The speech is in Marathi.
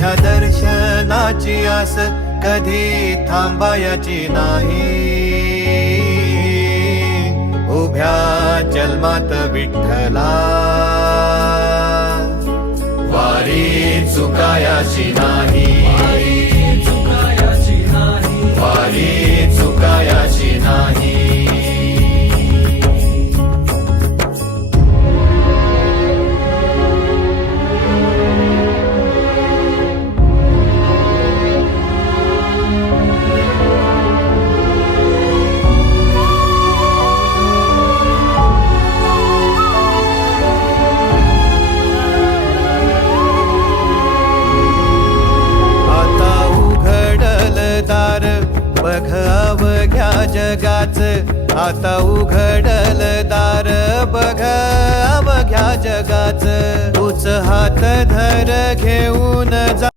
तुझ्या दर्शनाची आस कधी थांबायची नाही. उभ्या जन्मात विठ्ठला वारी चुकायाची नाही. वारी चुकायाची नाही. बघ अवघ्या जगाच, आता उघडल दार बघ अवघ्या जगाच. तूच हात धर घेऊन जा